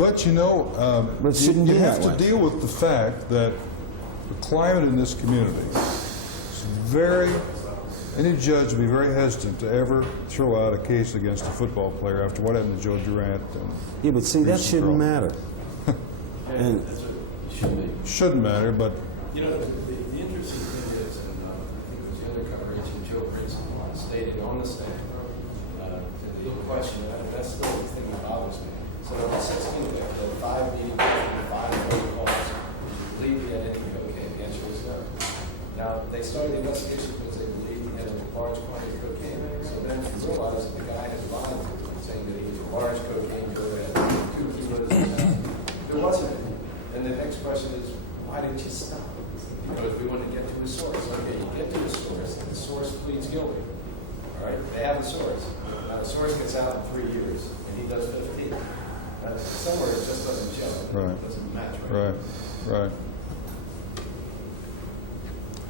But you know, But it shouldn't you be have that to way. deal with the fact that the climate in this community is any judge would be very hesitant to ever throw out a case against a football player after what happened to Joe Durant. Yeah, but see, that shouldn't matter. And Shouldn't matter, but You know, the interesting thing is, and I think it was the undercover agent Joe Brinson stated on the stand, to the question, that's the thing that bothers me. So the 16 of the 5 meetings, 5 phone calls, believe he had any cocaine? The answer is no. Now, they started the investigation because they believed he had a large quantity of cocaine. So then you realize that the guy had lied, saying that he was a large cocaine dealer, had 2 kilos. There wasn't any. And the next question is, why didn't you stop? Because we want to get to his source. Okay, you get to his source, and the source pleads guilty. All right? They have a source. Now, the source gets out in 3 years, and he does 15. Somewhere it just doesn't gel. Right. It doesn't match. right.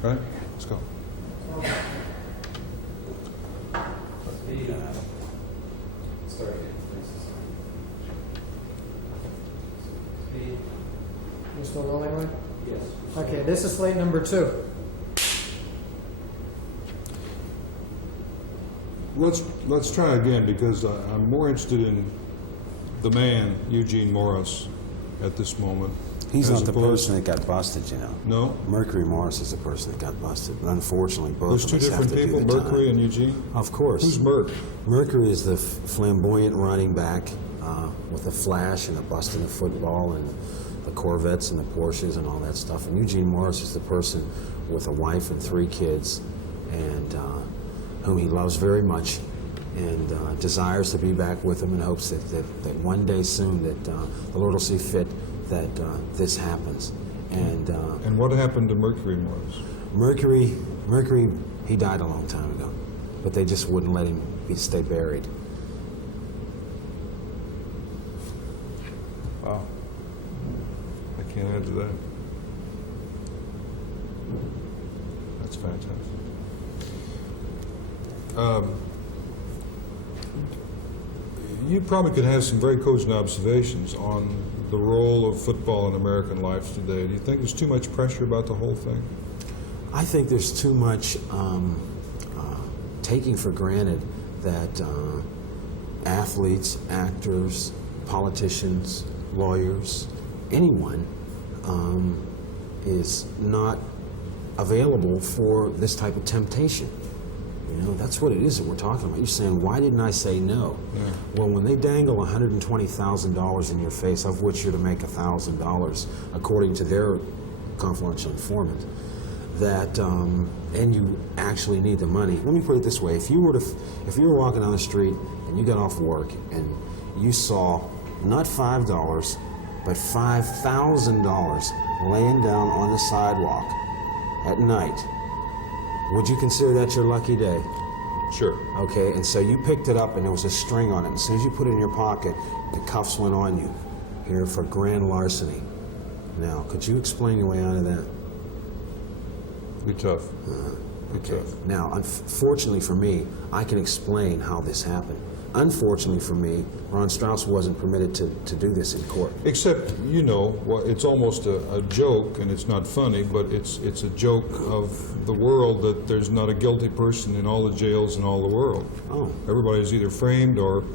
Right? Let's go. Start again, please. You're still rolling, right? Yes. Okay, this is slate number 2. Let's try again, because I'm more interested in the man, Eugene Morris, at this moment. he's as not the opposed- person that got busted, you know. No? Mercury Morris is the person that got busted. Unfortunately, both Those of two us have different to do people, the Mercury time. and Eugene? Of course. Who's Merc? Mercury is the flamboyant running back with a flash and a bust in the football and the Corvettes and the Porsches and all that stuff. And Eugene Morris is the person with a wife and 3 kids, and whom he loves very much, and desires to be back with them, and hopes that one day soon that the Lord will see fit that this happens. And what happened to Mercury Morris? Mercury, he died a long time ago, but they just wouldn't let him stay buried. Wow. I can't add to that. That's fantastic. You probably could have some very cogent observations on the role of football in American life today. Do you think there's too much pressure about the whole thing? I think there's too much taking for granted that athletes, actors, politicians, lawyers, anyone is not available for this type of temptation. You know, that's what it is that we're talking about. You're saying, why didn't I say no? Yeah. Well, when they dangle $120,000 in your face, of which you're to make $1,000, according to their confidential informant, that and you actually need the money. Let me put it this way: if you were walking down the street and you got off work and you saw not $5 but $5,000 laying down on the sidewalk at night, would you consider that your lucky day? Sure. Okay, and so you picked it up and there was a string on it. As soon as you put it in your pocket, the cuffs went on you. Here for grand larceny. Now, could you explain your way out of that? Be tough. Be Okay. tough. Now, unfortunately for me, I can explain how this happened. Unfortunately for me, Ron Strauss wasn't permitted to do this in court. Except, you know, well, it's almost a joke, and it's not funny, but it's a joke of the world that there's not a guilty person in all the jails in all the world. Oh. Everybody's either framed or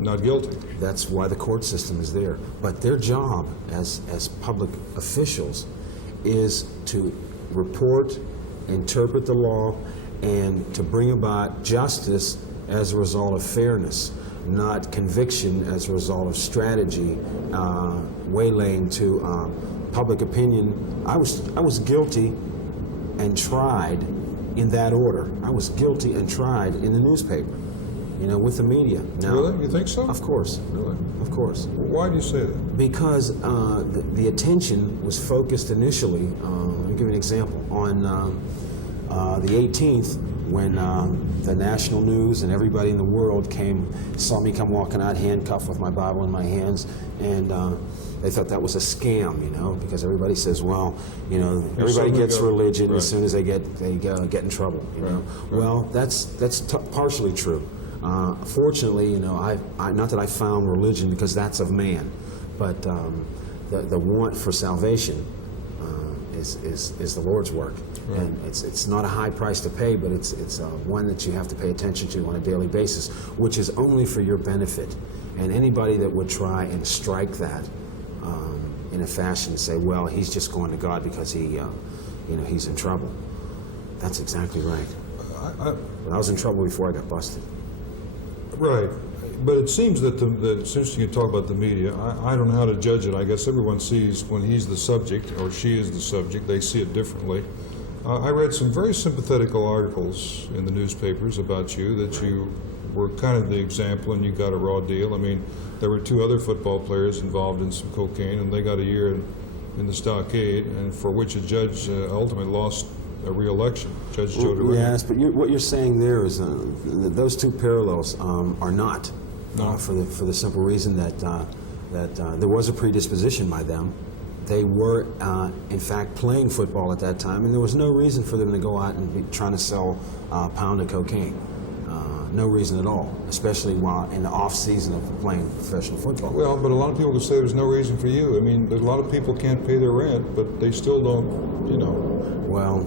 not guilty. That's why the court system is there. But their job as public officials is to report, interpret the law, and to bring about justice as a result of fairness, not conviction as a result of strategy, waylaying to public opinion. I was guilty and tried in that order. I was guilty and tried in the newspaper, you know, with the media. Now, Really? You think so? Of course. Really? Of course. Why do you say that? Because the attention was focused initially, let me give you an example, on the 18th, when the national news and everybody in the world saw me come walking out handcuffed with my Bible in my hands, and they thought that was a scam, you know, because everybody says, well, you know, everybody gets religion as soon as they get in trouble, you know. Well, that's partially true. Fortunately, you know, not that I found religion because that's of man, but the want for salvation is the Lord's work. Right. And it's not a high price to pay, but it's one that you have to pay attention to on a daily basis, which is only for your benefit. And anybody that would try and strike that in a fashion and say, well, he's just going to God because he's in trouble. That's exactly right. I was in trouble before I got busted. Right. But it seems that it's interesting you talk about the media. I don't know how to judge it. I guess everyone sees when he's the subject or she is the subject, they see it differently. I read some very sympathetical articles in the newspapers about you, that you were kind of the example and you got a raw deal. I mean, there were 2 other football players involved in some cocaine, and they got a year in the stockade, and for which a judge ultimately lost a re-election, Judge Joe Durant. Yes, but what you're saying there is those 2 parallels are not, for the simple reason that there was a predisposition by them. They were, in fact, playing football at that time, and there was no reason for them to go out and be trying to sell a pound of cocaine. No reason at all, especially while in the off season of playing professional football. Well, but a lot of people would say there's no reason for you. I mean, a lot of people can't pay their rent, but they still don't, you know. Well,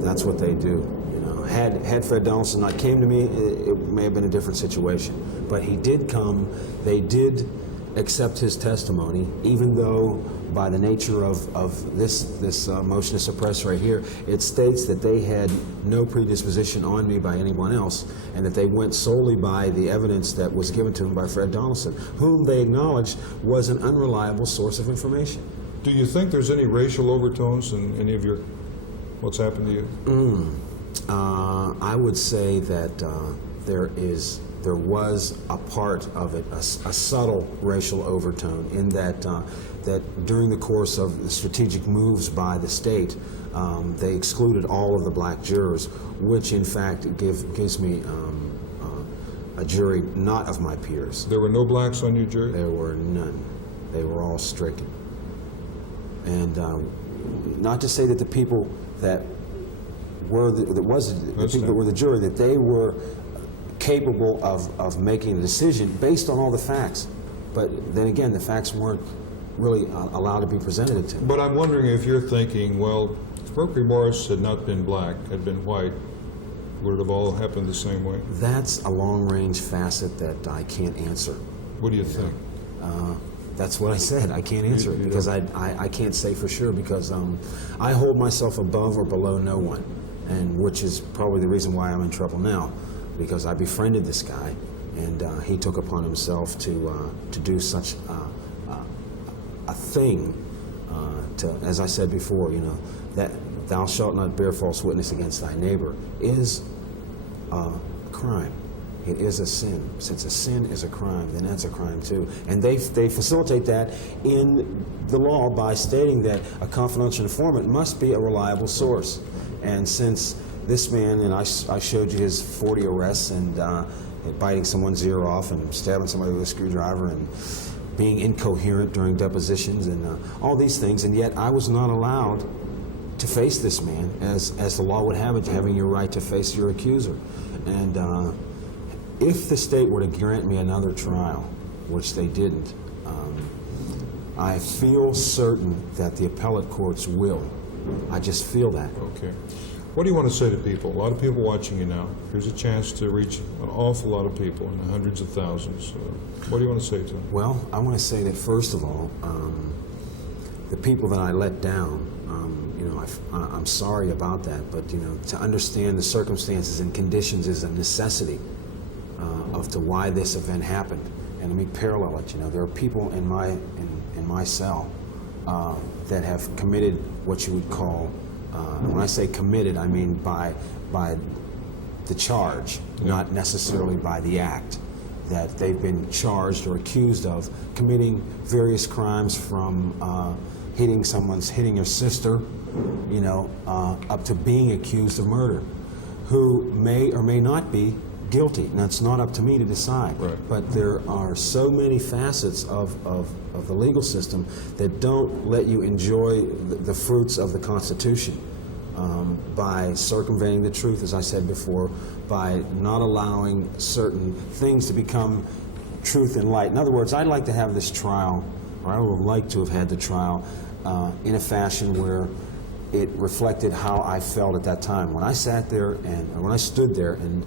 that's what they do. You know, had Fred Donaldson not came to me, it may have been a different situation. But he did come. They did accept his testimony, even though by the nature of this motion to suppress right here, it states that they had no predisposition on me by anyone else, and that they went solely by the evidence that was given to them by Fred Donaldson, whom they acknowledged was an unreliable source of information. Do you think there's any racial overtones in any of what's happened to you? I would say that there was a part of it, a subtle racial overtone, in that that during the course of the strategic moves by the state, they excluded all of the black jurors, which in fact gives me a jury not of my peers. There were no blacks on your jury? There were none. They were all stricken. And not to say that the people that were the jury, that they were capable of making a decision based on all the facts. But then again, the facts weren't really allowed to be presented to them. But I'm wondering if you're thinking, well, if Mercury Morris had not been black, had been white, would it have all happened the same way? That's a long-range facet that I can't answer. What do you think? That's what I said. I can't answer it because I can't say for sure, because I hold myself above or below no one, and which is probably the reason why I'm in trouble now, because I befriended this guy, and he took upon himself to do such a thing. As I said before, you know, that thou shalt not bear false witness against thy neighbor is a crime. It is a sin. Since a sin is a crime, then that's a crime too. And they facilitate that in the law by stating that a confidential informant must be a reliable source. And since this man, and I showed you his 40 arrests and biting someone's ear off and stabbing somebody with a screwdriver and being incoherent during depositions and all these things, and yet I was not allowed to face this man as the law would have it, having your right to face your accuser. And if the state were to grant me another trial, which they didn't, I feel certain that the appellate courts will. I just feel that. Okay. What do you want to say to people? A lot of people watching you now. Here's a chance to reach an awful lot of people, in the hundreds of thousands. What do you want to say to them? Well, I want to say that first of all, the people that I let down, you know, I'm sorry about that, but you know, to understand the circumstances and conditions is a necessity of to why this event happened. And let me parallel it. You know, there are people in my cell that have committed what you would call, when I say committed, I mean by the charge, not necessarily by the act, that they've been charged or accused of committing various crimes, from hitting your sister, you know, up to being accused of murder, who may or may not be guilty. And that's not up to me to decide. Right. But there are so many facets of the legal system that don't let you enjoy the fruits of the Constitution. by circumventing the truth, as I said before, by not allowing certain things to become truth and light. In other words, I'd like to have this trial, or I would like to have had the trial in a fashion where it reflected how I felt at that time. When I sat there and when I stood there and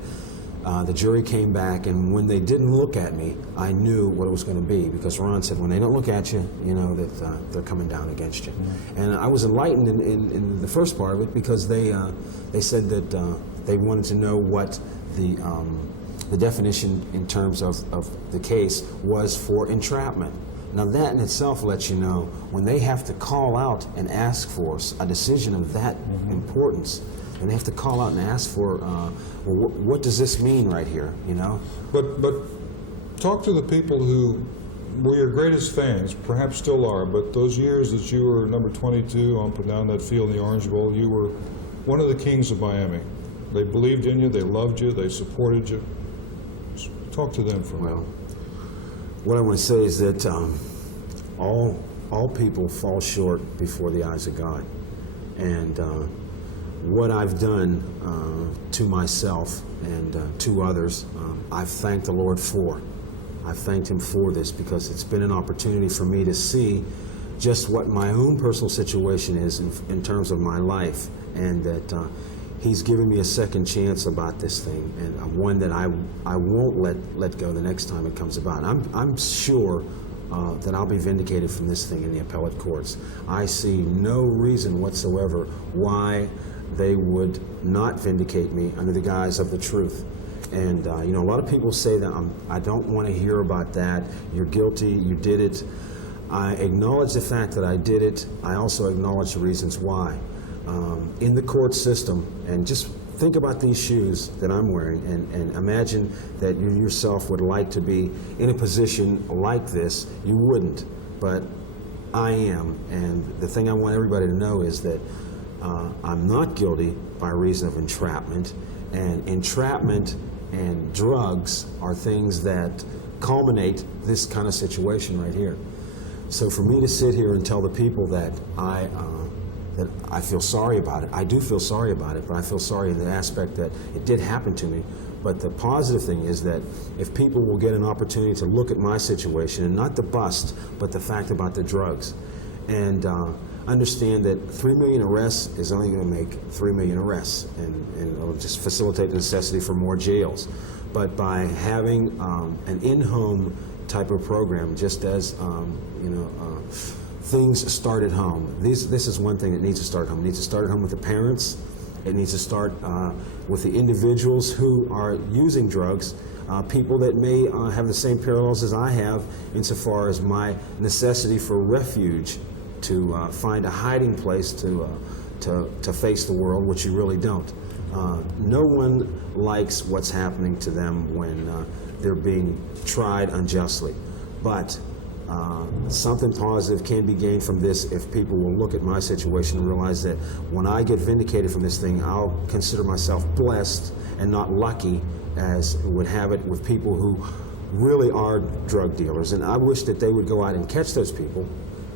the jury came back, and when they didn't look at me, I knew what it was going to be, because Ron said, when they don't look at you, you know that they're coming down against you. Mm-hmm. And I was enlightened in the first part of it, because they said that they wanted to know what the definition in terms of the case was for entrapment. Now that in itself lets you know when they have to call out and ask for a decision of that importance, and they have to call out and ask for, well, what does this mean right here, you know? But talk to the people who were your greatest fans, perhaps still are, but those years that you were number 22 on down that field in the Orange Bowl, you were one of the kings of Miami. They believed in you, they loved you, they supported you. Talk to them for a minute. Well, what I want to say is that all people fall short before the eyes of God. And what I've done to myself and to others, I've thanked the Lord for. I've thanked Him for this, because it's been an opportunity for me to see just what my own personal situation is in terms of my life, and that He's given me a second chance about this thing, and one that I won't let go the next time it comes about. I'm sure that I'll be vindicated from this thing in the appellate courts. I see no reason whatsoever why they would not vindicate me under the guise of the truth. And you know, a lot of people say that I don't want to hear about that. You're guilty. You did it. I acknowledge the fact that I did it. I also acknowledge the reasons why. In the court system, and just think about these shoes that I'm wearing, and imagine that you yourself would like to be in a position like this. You wouldn't, but I am. And the thing I want everybody to know is that I'm not guilty by reason of entrapment, and entrapment and drugs are things that culminate this kind of situation right here. So for me to sit here and tell the people that I feel sorry about it, I do feel sorry about it, but I feel sorry in the aspect that it did happen to me. But the positive thing is that if people will get an opportunity to look at my situation, and not the bust, but the fact about the drugs, and understand that 3 million arrests is only going to make 3 million arrests, and it'll just facilitate the necessity for more jails. But by having an in-home type of program, just as things start at home. This is one thing that needs to start at home. It needs to start at home with the parents. It needs to start with the individuals who are using drugs, people that may have the same parallels as I have insofar as my necessity for refuge, to find a hiding place to face the world, which you really don't. No one likes what's happening to them when they're being tried unjustly. But something positive can be gained from this if people will look at my situation and realize that when I get vindicated from this thing, I'll consider myself blessed and not lucky, as would have it with people who really are drug dealers. And I wish that they would go out and catch those people,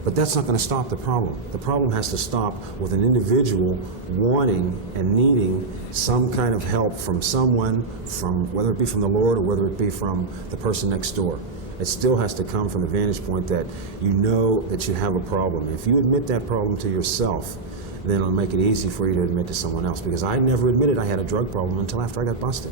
but that's not going to stop the problem. The problem has to stop with an individual wanting and needing some kind of help from someone, from whether it be from the Lord or whether it be from the person next door. It still has to come from the vantage point that you know that you have a problem. If you admit that problem to yourself, then it'll make it easy for you to admit to someone else. Because I never admitted I had a drug problem until after I got busted.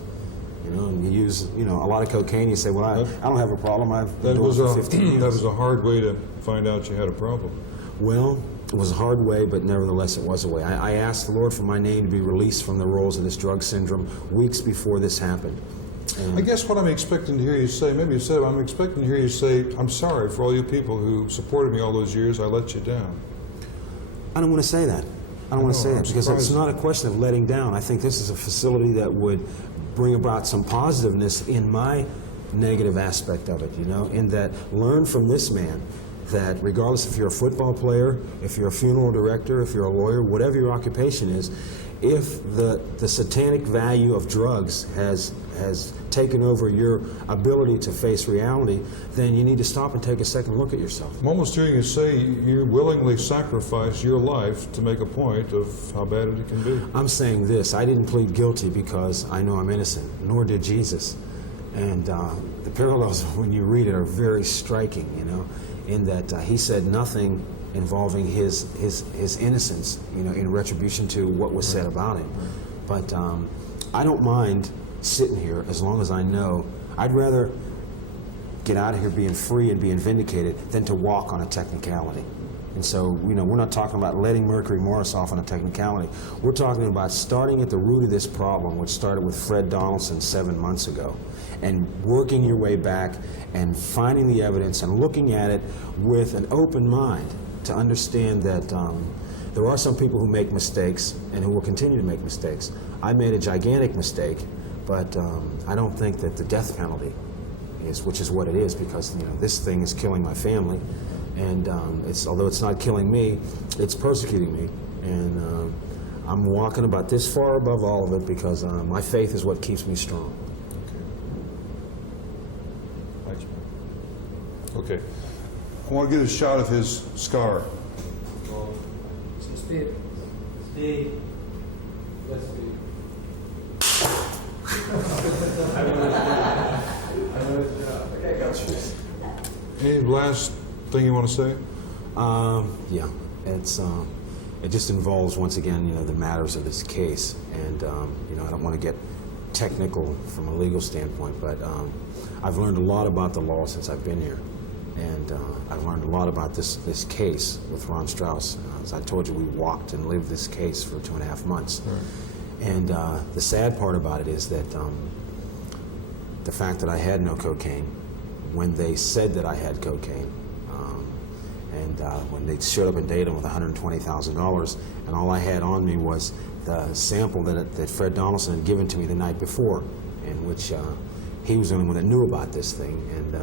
You know, and you use a lot of cocaine. You say, well, I don't have a problem. I've been doing it for 15 years. That was a hard way to find out you had a problem. Well, it was a hard way, but nevertheless, it was a way. I asked the Lord for my name to be released from the rolls of this drug syndrome weeks before this happened. I guess what I'm expecting to hear you say, maybe you said it, I'm expecting to hear you say, I'm sorry for all you people who supported me all those years, I let you down. I don't want to say that. I don't want to say that, because it's not a question of letting down. I think this is a facility that would bring about some positiveness in my negative aspect of it, in that learn from this man that regardless if you're a football player, if you're a funeral director, if you're a lawyer, whatever your occupation is, if the satanic value of drugs has taken over your ability to face reality, then you need to stop and take a second look at yourself. I'm almost hearing you say you willingly sacrifice your life to make a point of how bad it can be. I'm saying this: I didn't plead guilty because I know I'm innocent, nor did Jesus. And the parallels when you read it are very striking, you know, in that he said nothing involving his innocence, you know, in retribution to what was said about him. But I don't mind sitting here as long as I know. I'd rather get out of here being free and being vindicated than to walk on a technicality. And so, you know, we're not talking about letting Mercury Morris off on a technicality. We're talking about starting at the root of this problem, which started with Fred Donaldson 7 months ago, and working your way back and finding the evidence and looking at it with an open mind to understand that there are some people who make mistakes and who will continue to make mistakes. I made a gigantic mistake, but I don't think that the death penalty is, which is what it is, because, you know, this thing is killing my family, and although it's not killing me, it's persecuting me, and I'm walking about this far above all of it because my faith is what keeps me strong. Thanks, man. Okay. I want to get a shot of his scar. Steve. Steve. Yes, Steve. Any last thing you want to say? Yeah, it just involves, once again, you know, the matters of this case, and you know, I don't want to get technical from a legal standpoint, but I've learned a lot about the law since I've been here, and I've learned a lot about this case with Ron Strauss. As I told you, we walked and lived this case for 2.5 months, right. And the sad part about it is that the fact that I had no cocaine when they said that I had cocaine. When they showed up in Dayton with $120,000, and all I had on me was the sample that Fred Donaldson had given to me the night before, in which he was the only one that knew about this thing. And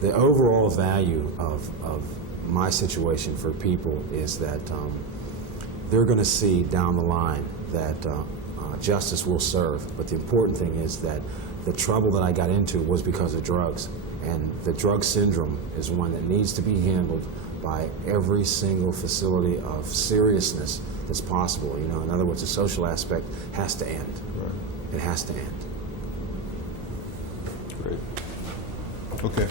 the overall value of my situation for people is that they're going to see down the line that justice will serve. But the important thing is that the trouble that I got into was because of drugs. And the drug syndrome is one that needs to be handled by every single facility of seriousness that's possible. You know, in other words, the social aspect has to end. Right. It has to end. Great. Okay.